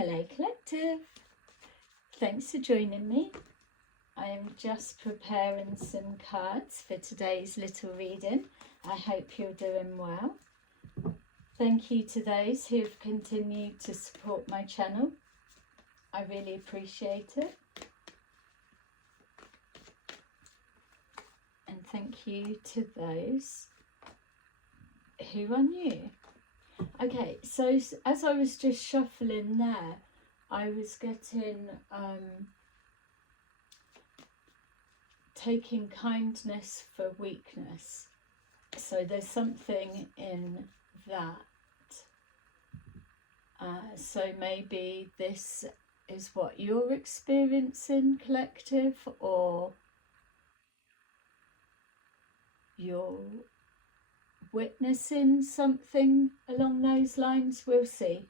Hello Collective, thanks for joining me. I am just preparing some cards for today's little reading. I hope you're doing well. Thank you to those who have continued to support my channel. I really appreciate it. And thank you to those who are new. Okay, so as I was just shuffling there, I was getting taking kindness for weakness. So there's something in that. So maybe this is what you're experiencing, collective, or you're witnessing something along those lines. We'll see.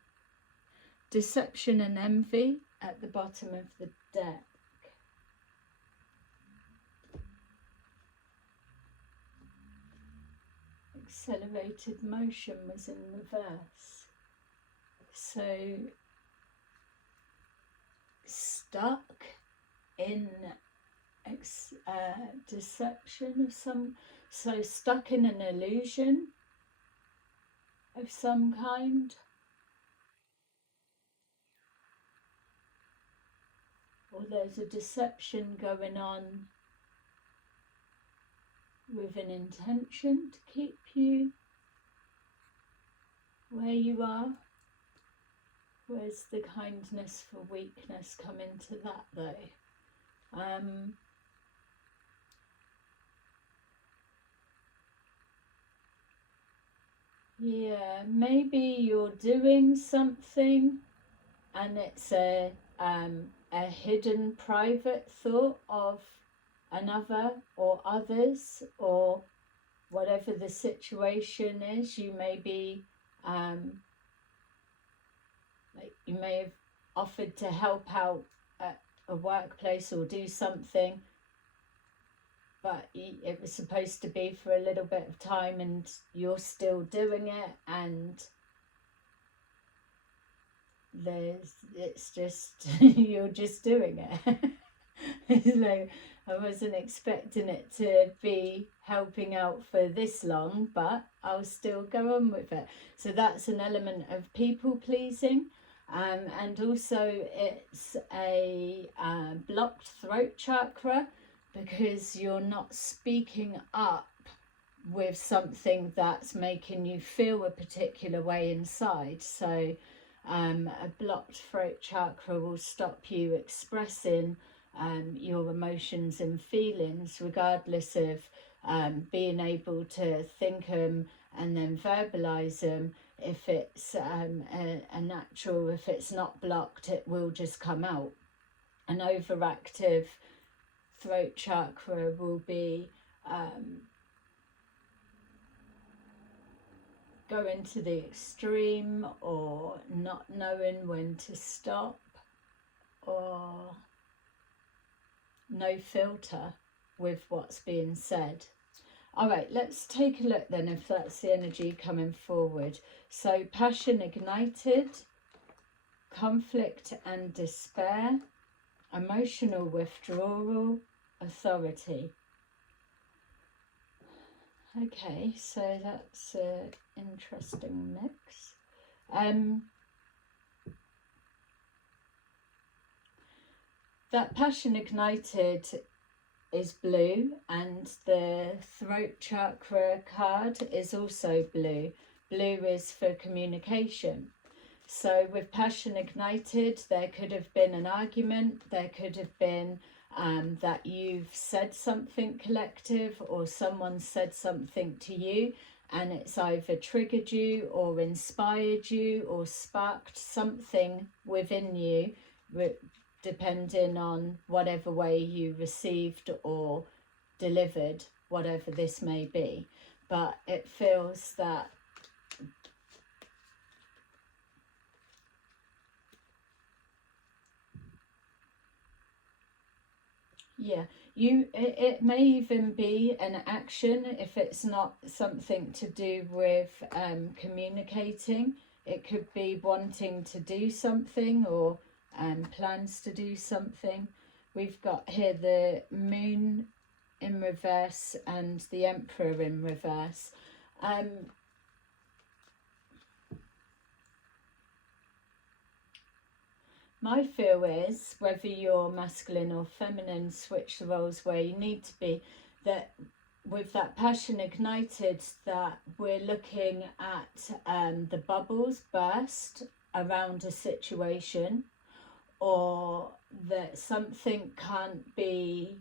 Deception and envy at the bottom of the deck. Accelerated motion was in reverse. So stuck in deception of some, so stuck in an illusion of some kind. Or there's a deception going on with an intention to keep you where you are. Where's the kindness for weakness come into that though? Yeah, maybe you're doing something and it's a hidden private thought of another or others, or whatever the situation is. You may be like you may have offered to help out at a workplace or do something, but it was supposed to be for a little bit of time and you're still doing it, and it's just you're just doing it. It's like, I wasn't expecting it to be helping out for this long, but I'll still go on with it. So that's an element of people pleasing, and also it's a blocked throat chakra, because you're not speaking up with something that's making you feel a particular way inside. So a blocked throat chakra will stop you expressing your emotions and feelings, regardless of being able to think them and then verbalize them. If it's a natural, if it's not blocked, it will just come out. An overactive throat chakra will be going to the extreme, or not knowing when to stop, or no filter with what's being said. All right, let's take a look then if that's the energy coming forward. So passion ignited, conflict and despair, emotional withdrawal, authority. Okay, so that's an interesting mix. That passion ignited is blue, and the throat chakra card is also blue. Blue is for communication. So with passion ignited, there could have been an argument, there could have been that you've said something, collective, or someone said something to you, and it's either triggered you or inspired you or sparked something within you, depending on whatever way you received or delivered, whatever this may be. But it feels that yeah, it may even be an action if it's not something to do with communicating. it could be wanting to do something or plans to do something. We've got here the Moon in reverse and the Emperor in reverse. My feel is, whether you're masculine or feminine, switch the roles where you need to be, that with that passion ignited, that we're looking at the bubbles burst around a situation, or that something can't be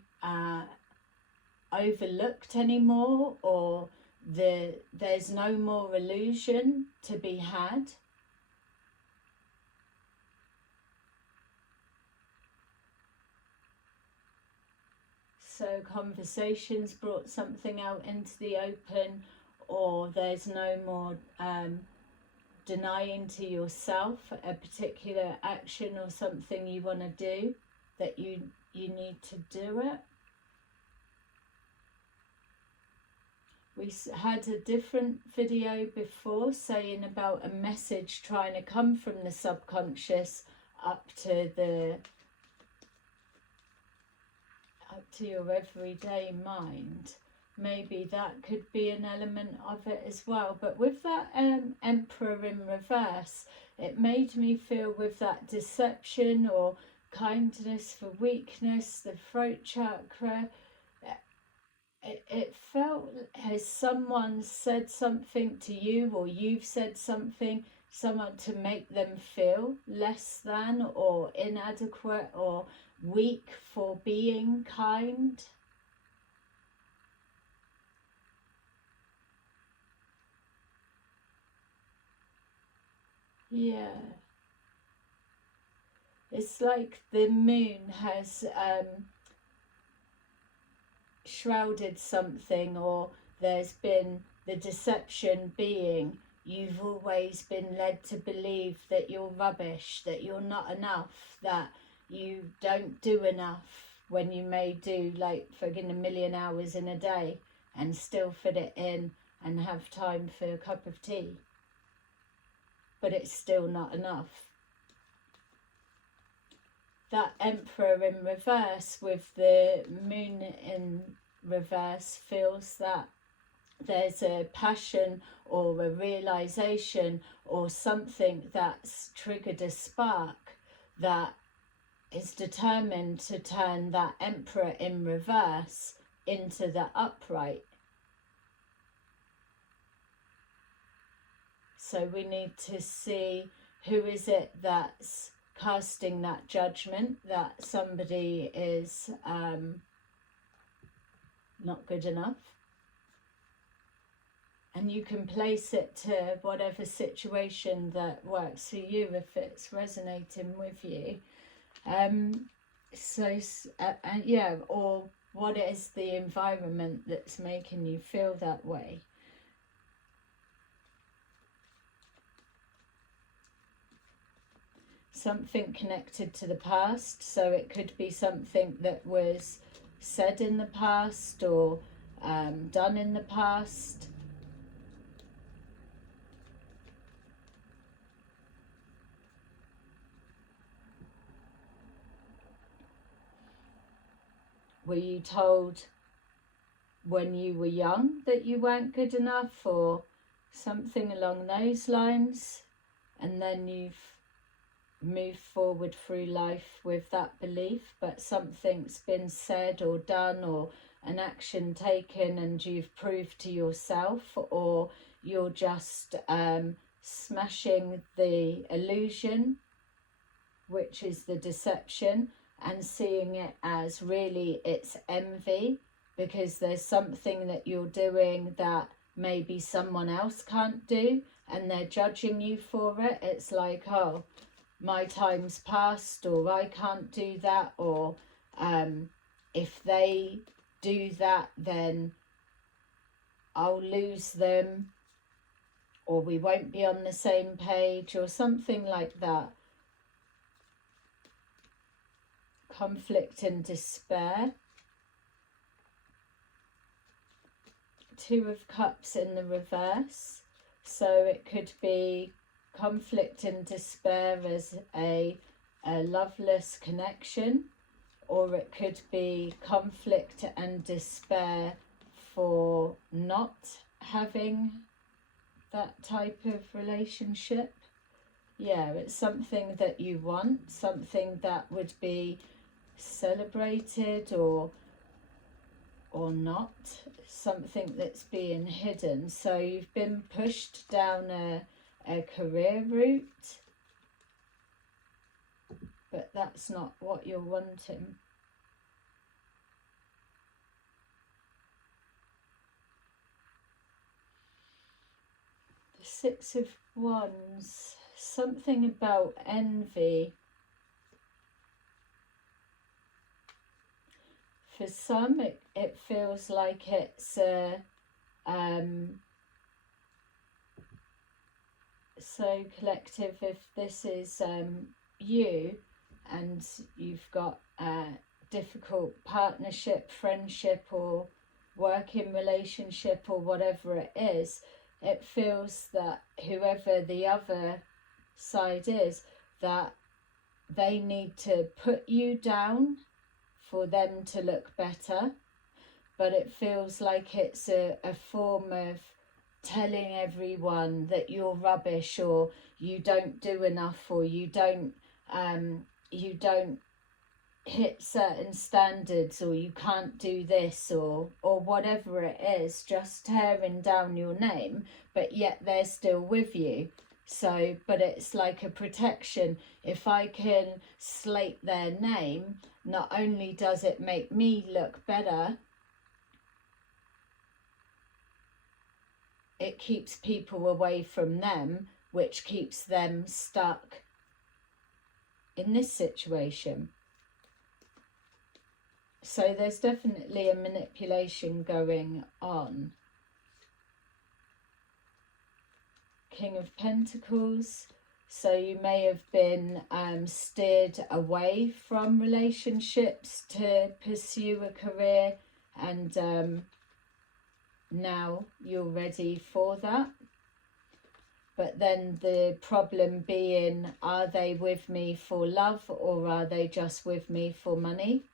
overlooked anymore, or there's no more illusion to be had. So conversations brought something out into the open, or there's no more denying to yourself a particular action or something you want to do, that you need to do it. We had a different video before saying about a message trying to come from the subconscious up to your everyday mind. Maybe that could be an element of it as well. But with that Emperor in reverse, it made me feel with that deception or kindness for weakness, the throat chakra, it felt as someone said something to you, or you've said something, someone to make them feel less than or inadequate or weak for being kind. Yeah. It's like the moon has shrouded something, or there's been the deception being you've always been led to believe that you're rubbish, that you're not enough, that you don't do enough, when you may do like friggin' 1,000,000 hours in a day and still fit it in and have time for a cup of tea, but it's still not enough. That Emperor in reverse with the moon in reverse feels that there's a passion or a realization or something that's triggered a spark that is determined to turn that Emperor in reverse into the upright. So we need to see who is it that's casting that judgment that somebody is not good enough. And you can place it to whatever situation that works for you if it's resonating with you. Yeah, or what is the environment that's making you feel that way? Something connected to the past, so it could be something that was said in the past or done in the past. Were you told when you were young that you weren't good enough, or something along those lines, and then you've moved forward through life with that belief, but something's been said or done or an action taken and you've proved to yourself, or you're just smashing the illusion, which is the deception, and seeing it as really it's envy, because there's something that you're doing that maybe someone else can't do and they're judging you for it. It's like, oh, my time's passed, or I can't do that, or if they do that then I'll lose them, or we won't be on the same page, or something like that. Conflict and despair. Two of Cups in the reverse, so it could be conflict and despair as a loveless connection, or it could be conflict and despair for not having that type of relationship. Yeah, it's something that you want, something that would be celebrated or not, something that's being hidden. So you've been pushed down a career route, but that's not what you're wanting. The Six of Wands, something about envy. For some, it feels like it's so collective. If this is you and you've got a difficult partnership, friendship or working relationship or whatever it is, it feels that whoever the other side is, that they need to put you down for them to look better. But it feels like it's a form of telling everyone that you're rubbish, or you don't do enough, or you don't hit certain standards, or you can't do this, or whatever it is, just tearing down your name, but yet they're still with you. So, but it's like a protection. If I can slate their name, not only does it make me look better, it keeps people away from them, which keeps them stuck in this situation. So there's definitely a manipulation going on. King of Pentacles. So you may have been steered away from relationships to pursue a career, and now you're ready for that. But then the problem being, are they with me for love, or are they just with me for money?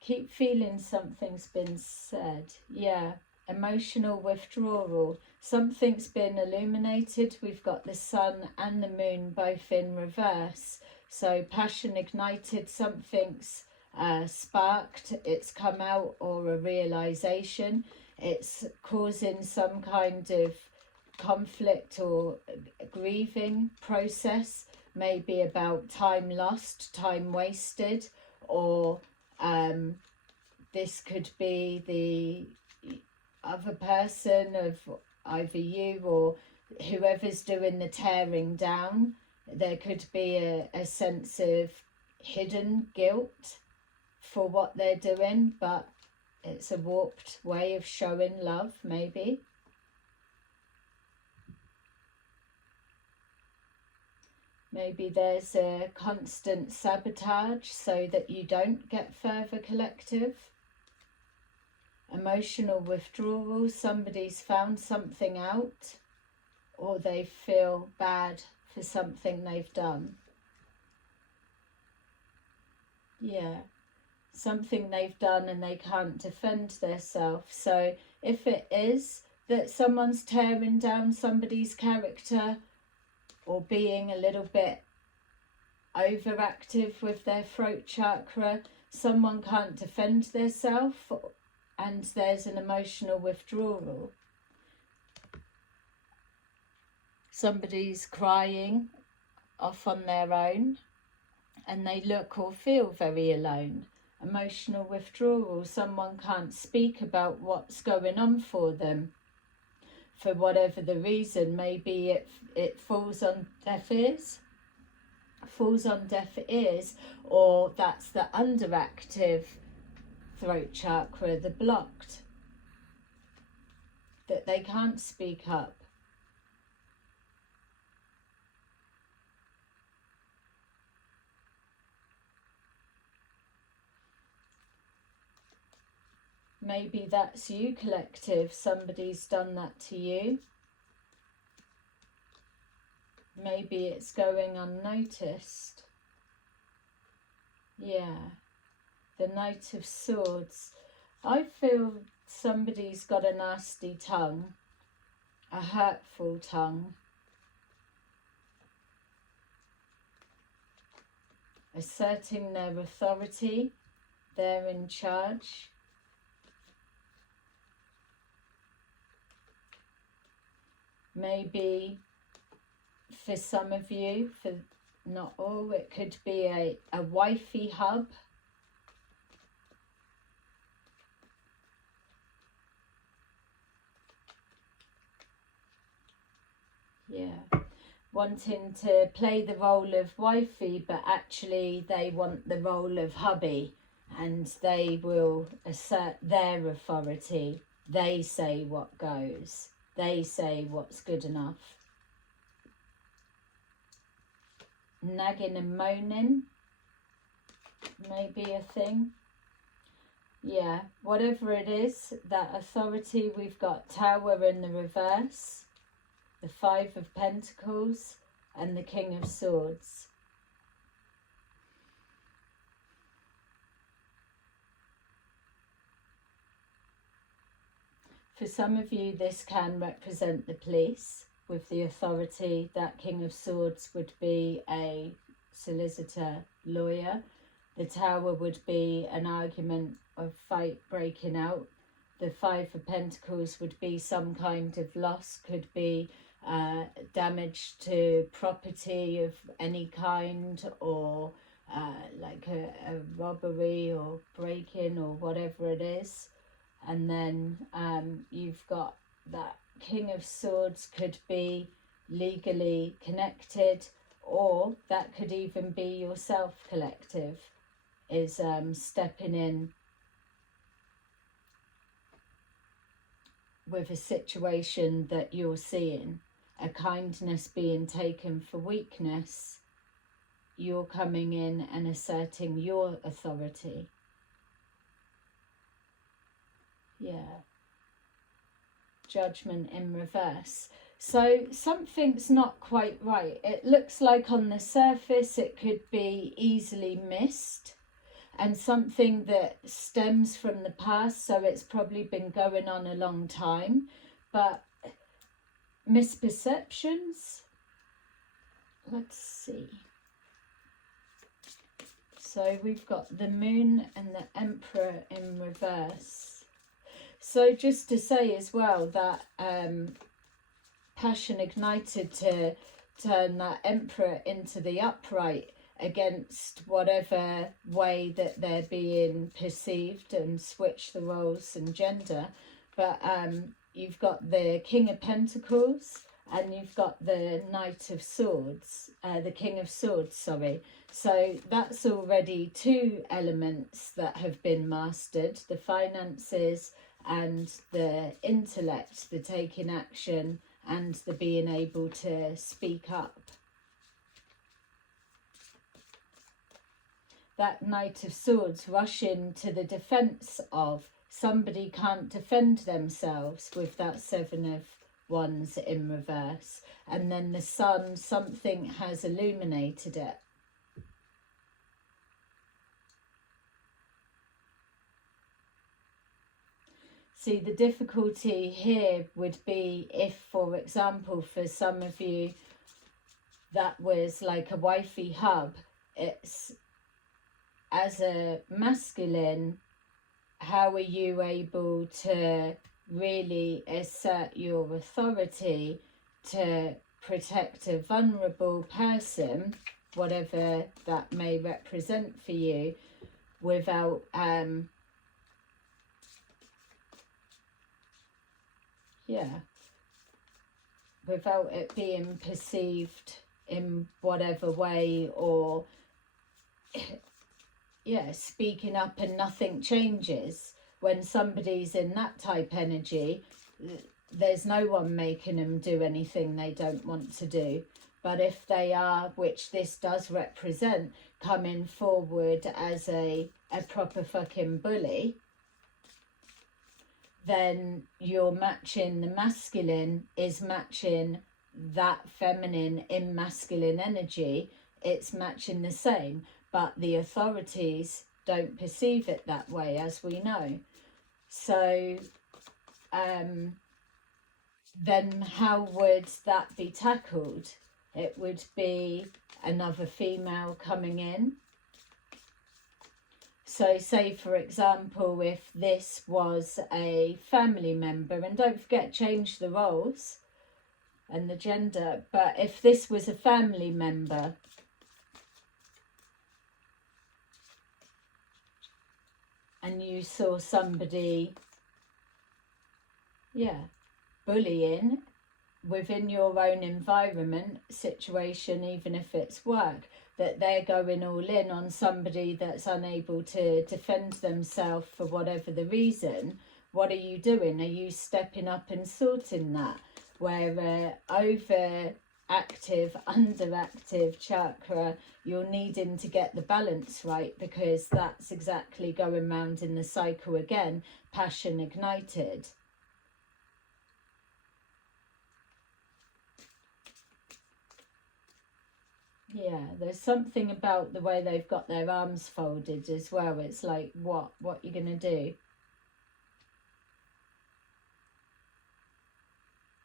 Keep feeling something's been said. Yeah. Emotional withdrawal. Something's been illuminated. We've got the sun and the moon both in reverse. So passion ignited, something's sparked, it's come out, or a realization. It's causing some kind of conflict or grieving process, maybe about time lost, time wasted, or this could be the other person of either you or whoever's doing the tearing down. There could be a sense of hidden guilt for what they're doing, but it's a warped way of showing love, maybe. Maybe there's a constant sabotage so that you don't get further collective. Emotional withdrawal. Somebody's found something out, or they feel bad for something they've done. Yeah. Something they've done and they can't defend themselves. So if it is that someone's tearing down somebody's character, or being a little bit overactive with their throat chakra, someone can't defend themselves, and there's an emotional withdrawal. Somebody's crying off on their own, and they look or feel very alone. Emotional withdrawal. Someone can't speak about what's going on for them, for whatever the reason. Maybe it falls on deaf ears. Or that's the underactive throat chakra, the blocked, that they can't speak up. Maybe that's you, collective. Somebody's done that to you. Maybe it's going unnoticed. Yeah. The Knight of Swords. I feel somebody's got a nasty tongue. A hurtful tongue. Asserting their authority. They're in charge. Maybe for some of you, for not all, it could be a Wifeyhub. Yeah. Wanting to play the role of wifey, but actually they want the role of hubby, and they will assert their authority. They say what goes. They say what's good enough. Nagging and moaning, maybe a thing. Yeah, whatever it is, that authority. We've got Tower in the reverse, the Five of Pentacles, and the King of Swords. For some of you, this can represent the police with the authority. That King of Swords would be a solicitor, lawyer. The Tower would be an argument of fight breaking out. The Five of Pentacles would be some kind of loss, could be damage to property of any kind, or like a robbery or break-in or whatever it is. And then you've got that King of Swords, could be legally connected, or that could even be yourself, collective, is stepping in with a situation that you're seeing, a kindness being taken for weakness. You're coming in and asserting your authority. Yeah. Judgment in reverse. So something's not quite right. It looks like on the surface it could be easily missed, and something that stems from the past, so it's probably been going on a long time. But misperceptions, let's see. So we've got the Moon and the Emperor in reverse. So just to say as well that passion ignited to turn that Emperor into the upright against whatever way that they're being perceived, and switch the roles and gender. But you've got the King of Pentacles, and you've got the Knight of Swords, the King of Swords, sorry. So that's already two elements that have been mastered, the finances and the intellect, the taking action and the being able to speak up. That Knight of Swords rushing to the defence of, somebody can't defend themselves with that Seven of Wands in reverse. And then the Sun, something has illuminated it. See, the difficulty here would be if, for example, for some of you, that was like a Wifeyhub. It's, as a masculine, how are you able to really assert your authority to protect a vulnerable person, whatever that may represent for you, without without it being perceived in whatever way, or speaking up and nothing changes. When somebody's in that type energy, there's no one making them do anything they don't want to do. But if they are, which this does represent, coming forward as a proper fucking bully, then you're matching, the masculine is matching that feminine in masculine energy. It's matching the same, but the authorities don't perceive it that way, as we know. So then how would that be tackled? It would be another female coming in. So say, for example, if this was a family member, and don't forget, change the roles and the gender, but if this was a family member, and you saw somebody, bullying within your own environment, situation, even if it's work, that they're going all in on somebody that's unable to defend themselves for whatever the reason, what are you doing? Are you stepping up and sorting that? Where overactive, underactive chakra, you're needing to get the balance right, because that's exactly going round in the cycle again, passion ignited. Yeah, there's something about the way they've got their arms folded as well. It's like, what you gonna do?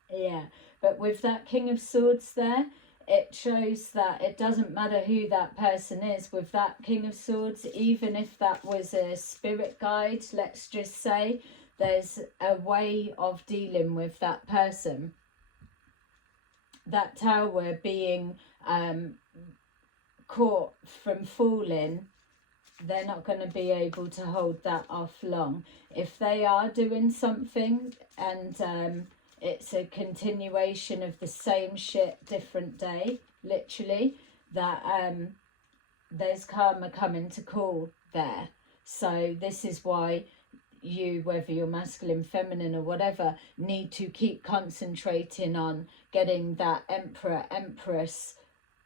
Yeah, but with that King of Swords there, it shows that it doesn't matter who that person is. With that King of Swords, even if that was a spirit guide, let's just say, there's a way of dealing with that person. That tower being caught from falling, they're not going to be able to hold that off long. If they are doing something and it's a continuation of the same shit, different day, literally, that there's karma coming to call there. So this is why you, whether you're masculine, feminine or whatever, need to keep concentrating on getting that Emperor, Empress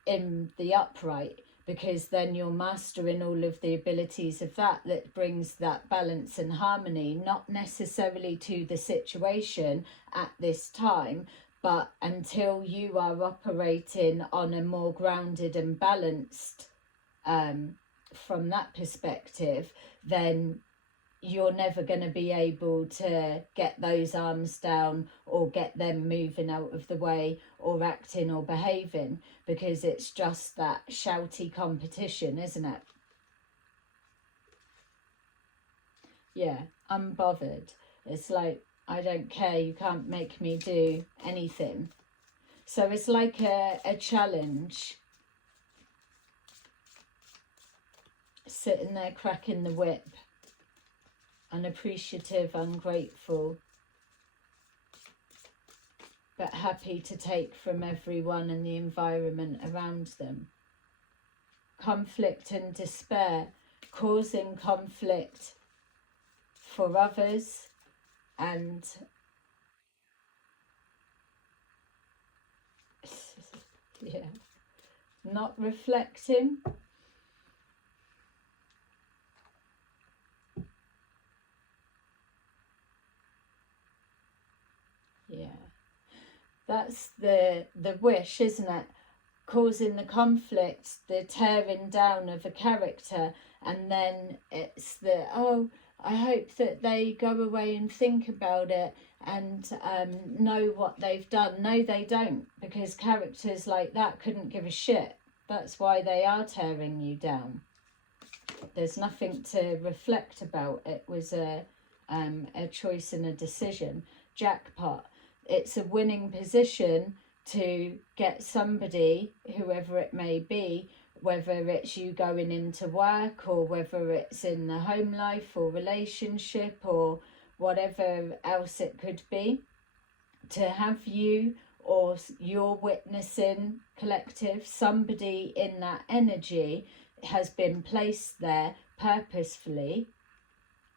in the upright, because then you're mastering all of the abilities of that brings that balance and harmony, not necessarily to the situation at this time, but until you are operating on a more grounded and balanced from that perspective, then you're never going to be able to get those arms down or get them moving out of the way or acting or behaving, because it's just that shouty competition, isn't it? Yeah, unbothered. It's like, I don't care, you can't make me do anything. So it's like a challenge. Sitting there cracking the whip. Unappreciative, ungrateful, but happy to take from everyone and the environment around them. Conflict and despair, causing conflict for others and not reflecting. Yeah, that's the wish, isn't it? Causing the conflict, the tearing down of a character, and then it's the, oh, I hope that they go away and think about it and know what they've done. No, they don't, because characters like that couldn't give a shit. That's why they are tearing you down. There's nothing to reflect about. It was a choice and a decision. Jackpot. It's a winning position to get somebody, whoever it may be, whether it's you going into work or whether it's in the home life or relationship or whatever else it could be, to have you or your witnessing collective, somebody in that energy has been placed there purposefully,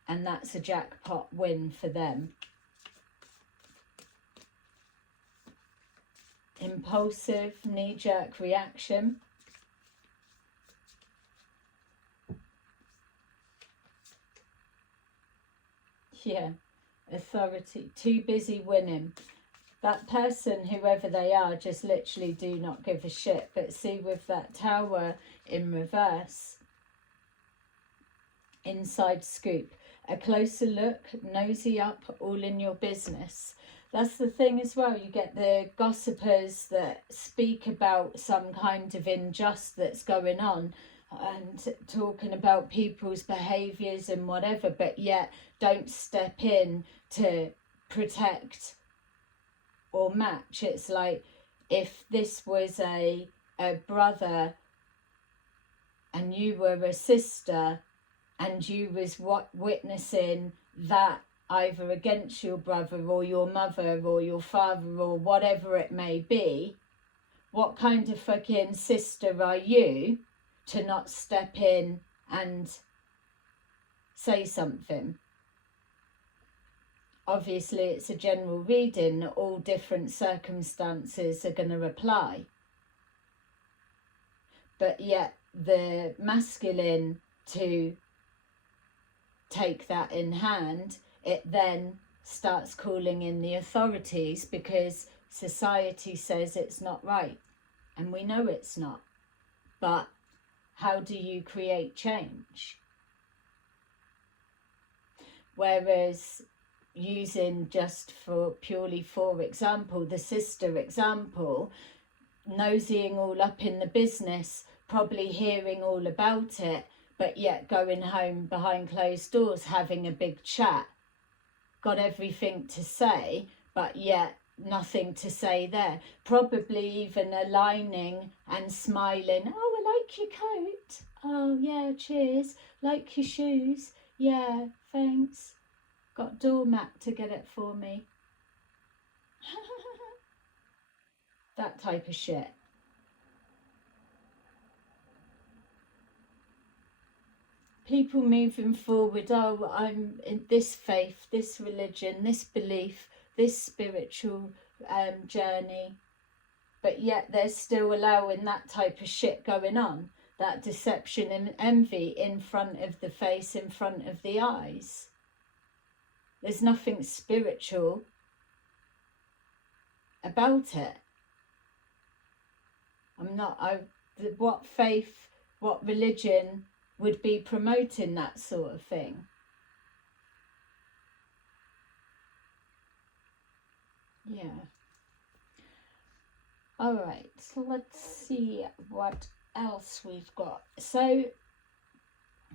and that's a jackpot win for them. Impulsive, knee-jerk reaction. Yeah, Authority, too busy winning. That person, whoever they are, just literally do not give a shit. But see, with that Tower in reverse, inside scoop, a closer look, nosy up, all in your business. That's the thing as well. You get the gossipers that speak about some kind of injustice that's going on and talking about people's behaviours and whatever, but yet don't step in to protect or match. It's like if this was a brother and you were a sister and you was witnessing that either against your brother or your mother or your father or whatever it may be, what kind of fucking sister are you to not step in and say something? Obviously, it's a general reading. All different circumstances are going to apply. But yet, the masculine to take that in hand, it then starts calling in the authorities because society says it's not right. And we know it's not. But how do you create change? Whereas using just for purely for example, the sister example, nosying all up in the business, probably hearing all about it, but yet going home behind closed doors, having a big chat, got everything to say, but yet nothing to say there. Probably even aligning and smiling. Oh, I like your coat. Oh, yeah, cheers. Like your shoes. Yeah, thanks. Got doormat to get it for me. That type of shit. People moving forward, oh, I'm in this faith, this religion, this belief, this spiritual journey, but yet they're still allowing that type of shit going on, that deception and envy in front of the face, in front of the eyes. There's nothing spiritual about it. What faith, what religion would be promoting that sort of thing? Yeah. All right, so let's see what else we've got. So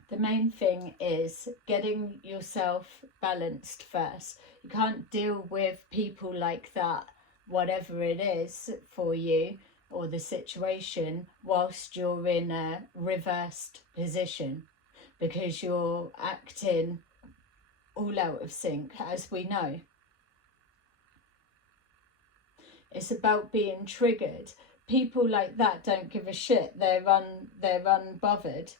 the main thing is getting yourself balanced first. You can't deal with people like that, whatever it is for you or the situation, whilst you're in a reversed position, because you're acting all out of sync, as we know. It's about being triggered. People like that don't give a shit. They're unbothered.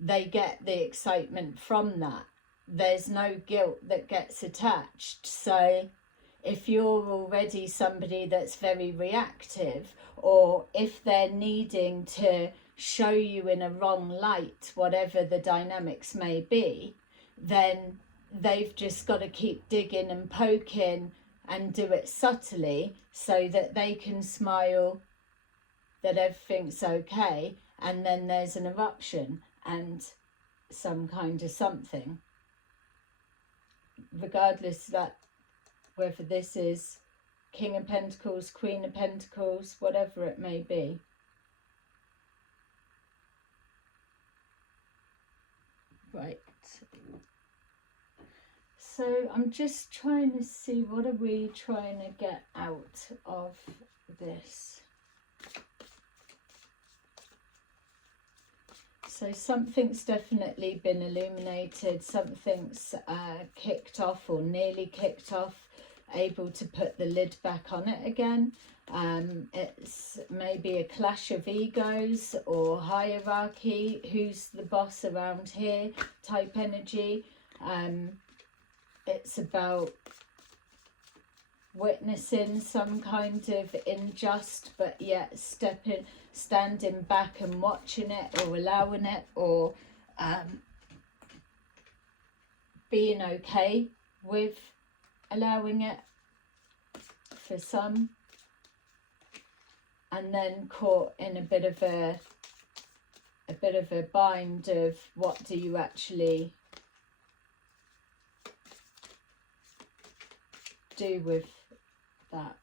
They get the excitement from that. There's no guilt that gets attached. So if you're already somebody that's very reactive, or if they're needing to show you in a wrong light, whatever the dynamics may be, then they've just got to keep digging and poking and do it subtly so that they can smile that everything's okay, and then there's an eruption and some kind of something. Regardless of that, whether this is King of Pentacles, Queen of Pentacles, whatever it may be. Right. So I'm just trying to see, what are we trying to get out of this? So something's definitely been illuminated, something's kicked off or nearly kicked off, able to put the lid back on it again. It's maybe a clash of egos or hierarchy, who's the boss around here type energy. It's about witnessing some kind of unjust, but yet standing back and watching it, or allowing it, or being okay with allowing it for some, and then caught in a bit of a bind of what do you actually do with that.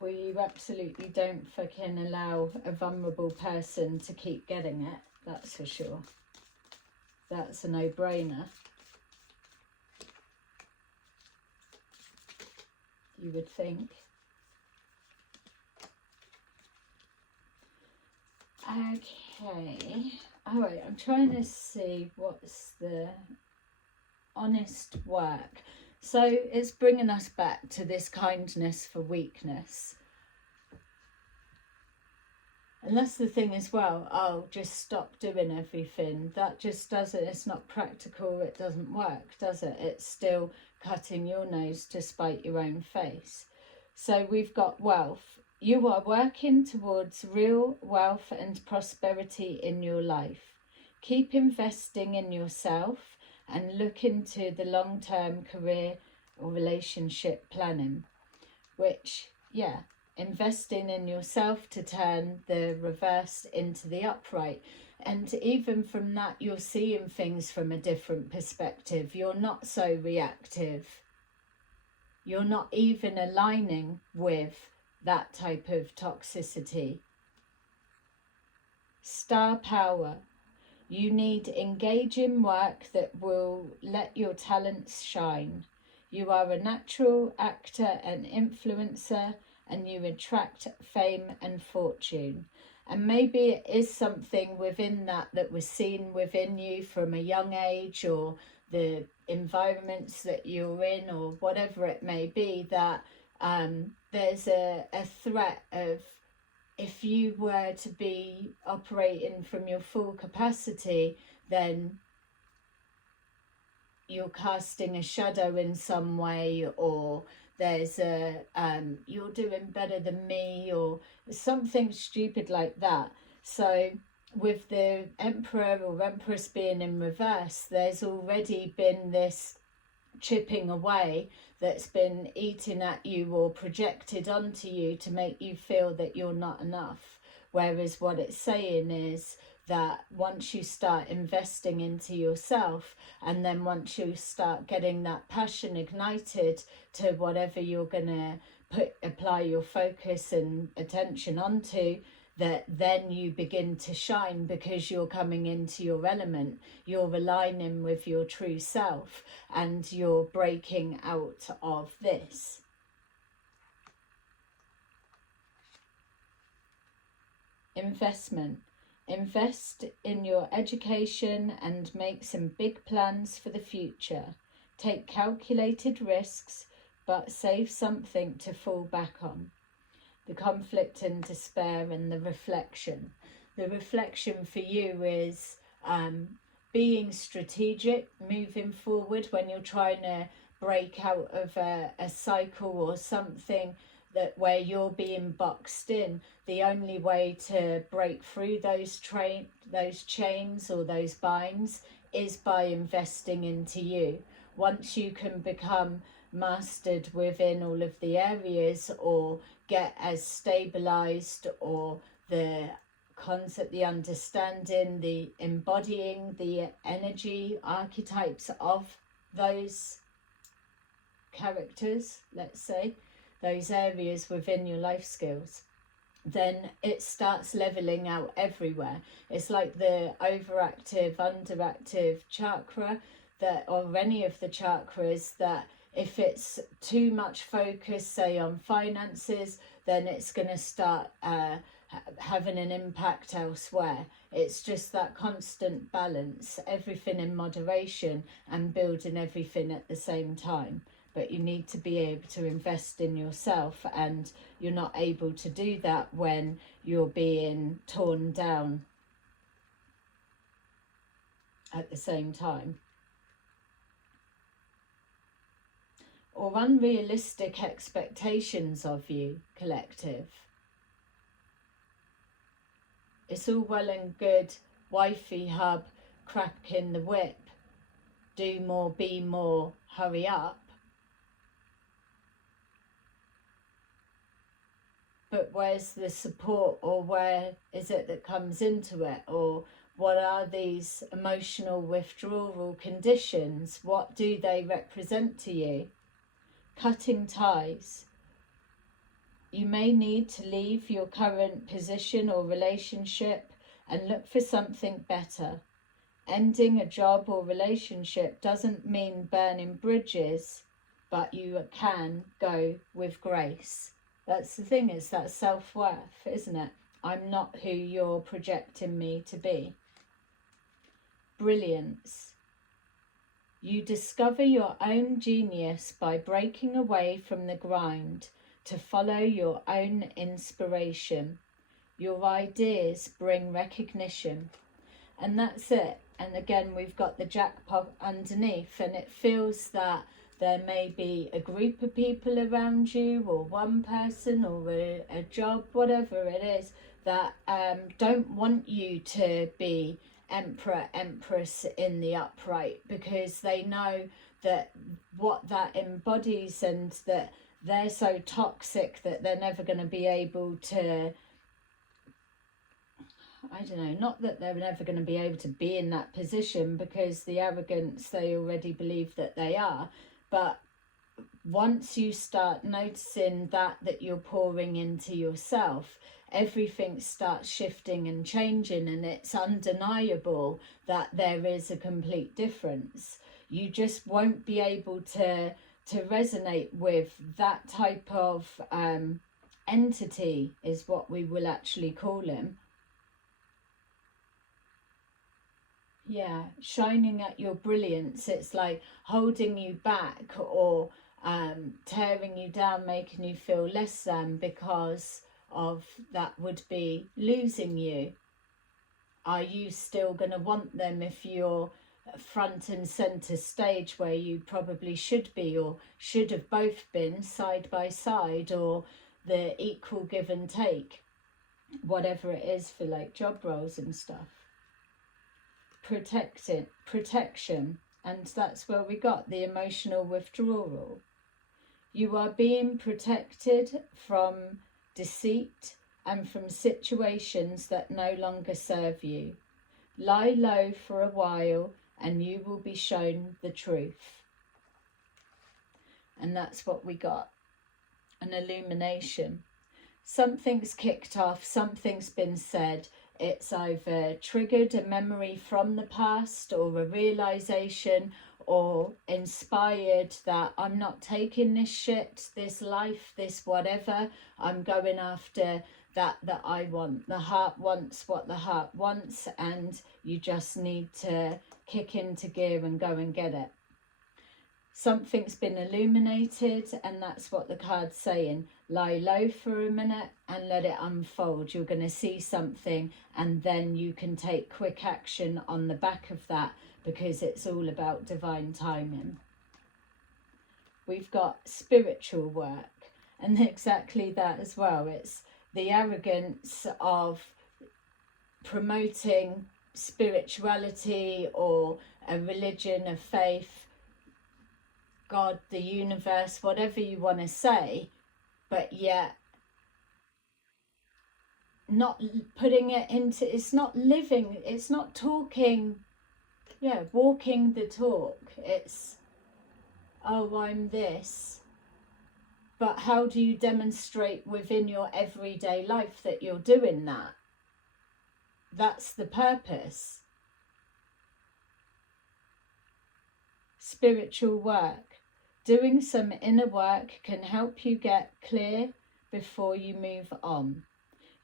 Well, you absolutely don't fucking allow a vulnerable person to keep getting it, that's for sure. That's a no-brainer. You would think. Okay. Alright, I'm trying to see what's the honest work. So it's bringing us back to this kindness for weakness. And that's the thing as well. Oh, just stop doing everything. That just doesn't, it's not practical. It doesn't work, does it? It's still cutting your nose to spite your own face. So we've got wealth. You are working towards real wealth and prosperity in your life. Keep investing in yourself and look into the long-term career or relationship planning, which, yeah, investing in yourself to turn the reverse into the upright. And even from that, you're seeing things from a different perspective. You're not so reactive. You're not even aligning with that type of toxicity. Star power. You need engaging work that will let your talents shine. You are a natural actor and influencer, and you attract fame and fortune. And maybe it is something within that was seen within you from a young age, or the environments that you're in, or whatever it may be, that there's a threat of, if you were to be operating from your full capacity, then you're casting a shadow in some way, or there's a you're doing better than me, or something stupid like that. So with the Emperor or Empress being in reverse, there's already been this chipping away that's been eating at you or projected onto you to make you feel that you're not enough. Whereas what it's saying is that once you start investing into yourself, and then once you start getting that passion ignited to whatever you're going to apply your focus and attention onto, that then you begin to shine, because you're coming into your element, you're aligning with your true self, and you're breaking out of this. Investment. Invest in your education and make some big plans for the future. Take calculated risks, but save something to fall back on. The conflict and despair and the reflection. The reflection for you is being strategic, moving forward when you're trying to break out of a cycle or something that where you're being boxed in. The only way to break through those chains or those binds is by investing into you. Once you can become mastered within all of the areas, or get as stabilized, or the concept, the understanding, the embodying the energy archetypes of those characters, let's say, those areas within your life skills, then it starts leveling out everywhere. It's like the overactive, underactive chakra, that, or any of the chakras, that if it's too much focus, say, on finances, then it's going to start having an impact elsewhere. It's just that constant balance, everything in moderation, and building everything at the same time. But you need to be able to invest in yourself, and you're not able to do that when you're being torn down at the same time. Or unrealistic expectations of you, collective. it's all well and good Wifeyhub, cracking the whip, do more, be more, hurry up. But where's the support, or where is it that comes into it? Or what are these emotional withdrawal conditions? What do they represent to you? Cutting ties. You may need to leave your current position or relationship and look for something better. Ending a job or relationship doesn't mean burning bridges, but you can go with grace. That's the thing, is that self-worth, isn't it? I'm not who you're projecting me to be. Brilliance. You discover your own genius by breaking away from the grind to follow your own inspiration. Your ideas bring recognition. And that's it. And again, we've got the jackpot underneath, and it feels that there may be a group of people around you, or one person, or a job, whatever it is, that don't want you to be emperor, empress in the upright, because they know that what that embodies, and that they're so toxic that they're never going to be able to, I don't know, not that they're never going to be able to be in that position, because the arrogance, they already believe that they are. But once you start noticing that you're pouring into yourself, everything starts shifting and changing, and it's undeniable that there is a complete difference. You just won't be able to resonate with that type of entity, is what we will actually call him. Yeah, shining at your brilliance. It's like holding you back, or tearing you down, making you feel less than, because of that would be losing you. Are you still going to want them if you're front and centre stage, where you probably should be, or should have both been side by side, or the equal give and take, whatever it is for like job roles and stuff? Protection, and that's where we got the emotional withdrawal. You are being protected from deceit and from situations that no longer serve you. Lie low for a while and you will be shown the truth. And that's what we got, an illumination. Something's kicked off, something's been said. It's either triggered a memory from the past, or a realization, or inspired that I'm not taking this shit, this life, this whatever. I'm going after that I want. The heart wants what the heart wants, and you just need to kick into gear and go and get it. Something's been illuminated, and that's what the card's saying. Lie low for a minute and let it unfold. You're going to see something, and then you can take quick action on the back of that, because it's all about divine timing. We've got spiritual work, and exactly that as well. It's the arrogance of promoting spirituality, or a religion, a faith, God, the universe, whatever you want to say, but yet not putting it into, it's not living, it's not talking, walking the talk. It's, oh, I'm this. But how do you demonstrate within your everyday life that you're doing that? That's the purpose. Spiritual work. Doing some inner work can help you get clear before you move on.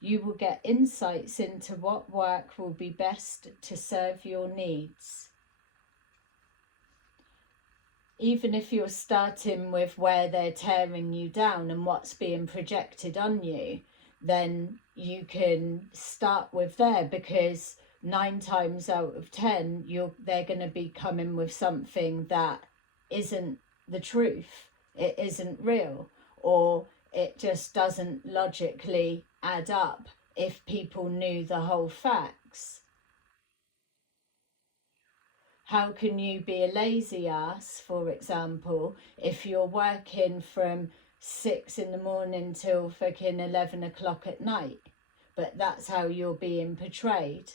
You will get insights into what work will be best to serve your needs. Even if you're starting with where they're tearing you down and what's being projected on you, then you can start with there, because 9 times out of 10, they're going to be coming with something that isn't the truth. It isn't real, or it just doesn't logically add up if people knew the whole facts. How can you be a lazy ass, for example, if you're working from 6 in the morning till fucking 11 o'clock at night? But that's how you're being portrayed.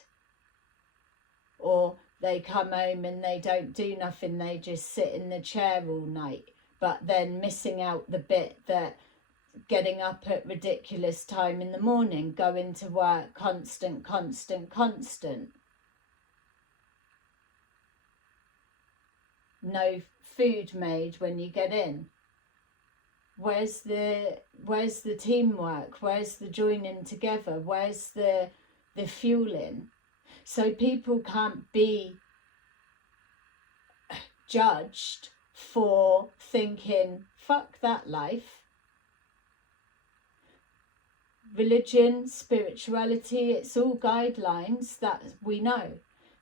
Or they come home and they don't do nothing, they just sit in the chair all night, but then missing out the bit that getting up at ridiculous time in the morning, going to work, constant. No food made when you get in. Where's the teamwork? Where's the joining together? Where's the fueling? So people can't be judged for thinking, fuck that life. Religion, spirituality, it's all guidelines that we know.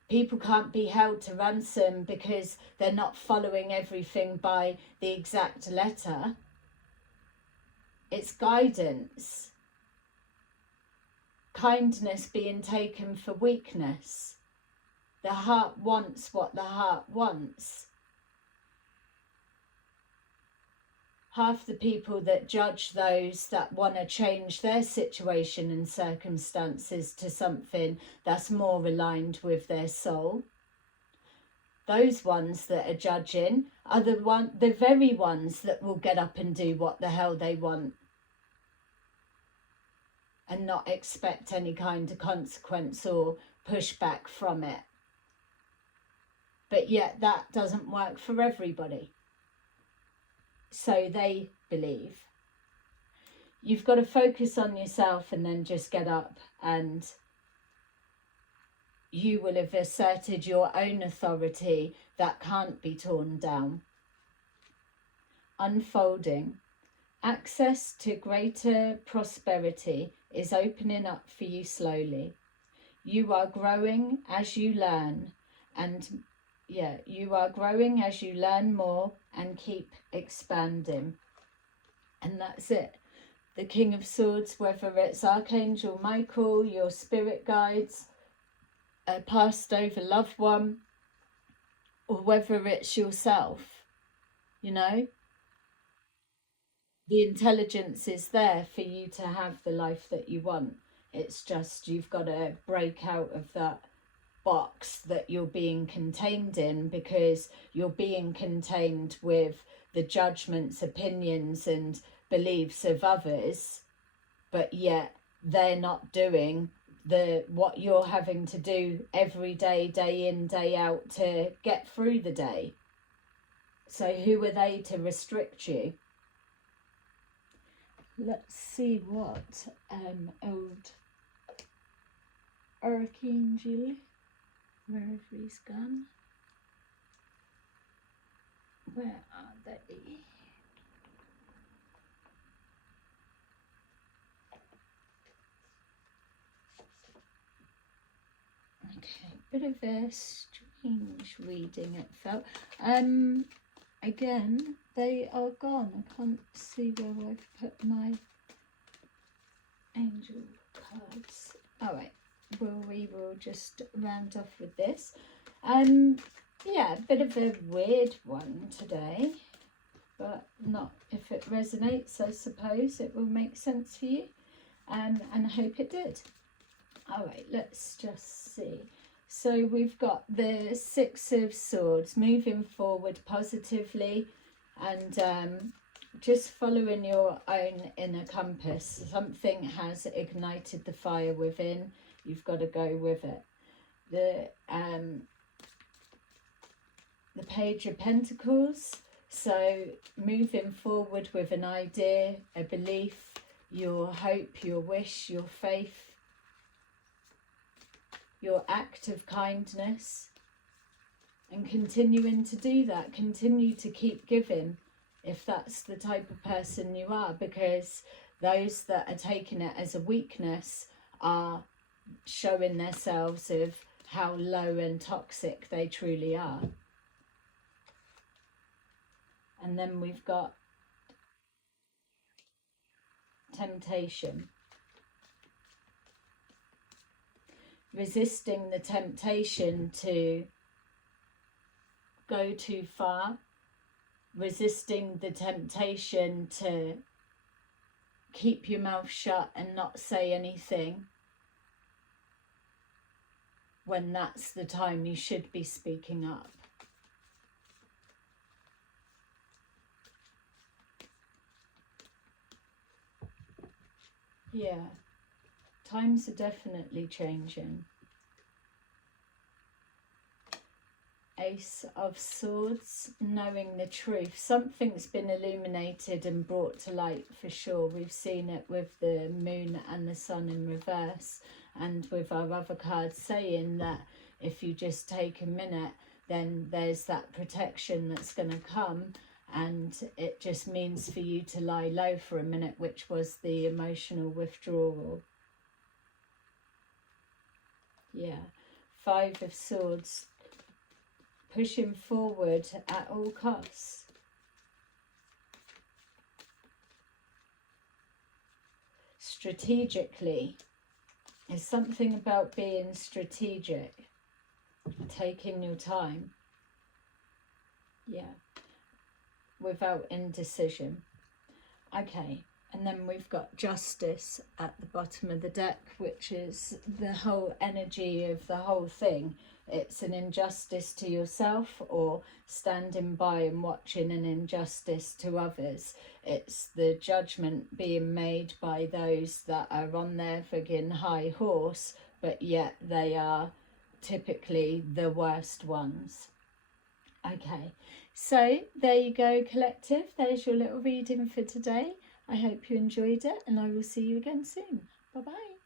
People can't be held to ransom because they're not following everything by the exact letter. It's guidance. Kindness being taken for weakness. The heart wants what the heart wants. Half the people that judge those that want to change their situation and circumstances to something that's more aligned with their soul, those ones that are judging are the very ones that will get up and do what the hell they want and not expect any kind of consequence or pushback from it. But yet that doesn't work for everybody. So they believe. You've got to focus on yourself and then just get up, and you will have asserted your own authority that can't be torn down. Unfolding. Access to greater prosperity is opening up for you slowly. You are growing as you learn, and you are growing as you learn more and keep expanding. And that's it. The King of Swords, whether it's Archangel Michael, your spirit guides, a passed over loved one, or whether it's yourself, you know, the intelligence is there for you to have the life that you want. It's just you've got to break out of that box that you're being contained in, because you're being contained with the judgments, opinions and beliefs of others, but yet they're not doing what you're having to do every day, day in, day out to get through the day. So who are they to restrict you? Let's see what old Archangel, wherever he's gone. Where are they? Okay, bit of a strange reading it felt. Again, they are gone. I can't see where I've put my angel cards. Alright, well, we will just round off with this. Yeah, a bit of a weird one today, but not if it resonates. I suppose it will make sense for you, and I hope it did. All right, let's just see. So we've got the Six of Swords, moving forward positively and just following your own inner compass. Something has ignited the fire within. You've got to go with it. The Page of Pentacles. So moving forward with an idea, a belief, your hope, your wish, your faith, your act of kindness, and continuing to do that. Continue to keep giving if that's the type of person you are, because those that are taking it as a weakness are showing themselves of how low and toxic they truly are. And then we've got temptation. resisting the temptation to go too far, resisting the temptation to keep your mouth shut and not say anything when that's the time you should be speaking up. Yeah, times are definitely changing. Ace of Swords, knowing the truth. Something's been illuminated and brought to light for sure. We've seen it with the moon and the sun in reverse, and with our other cards saying that if you just take a minute, then there's that protection that's going to come, and it just means for you to lie low for a minute, which was the emotional withdrawal. Yeah, Five of Swords, pushing forward at all costs. Strategically. There's something about being strategic, taking your time. Yeah, without indecision. Okay, and then we've got Justice at the bottom of the deck, which is the whole energy of the whole thing. It's an injustice to yourself, or standing by and watching an injustice to others. It's the judgment being made by those that are on their friggin' high horse, but yet they are typically the worst ones. Okay, so there you go, collective. There's your little reading for today. I hope you enjoyed it, and I will see you again soon. Bye-bye.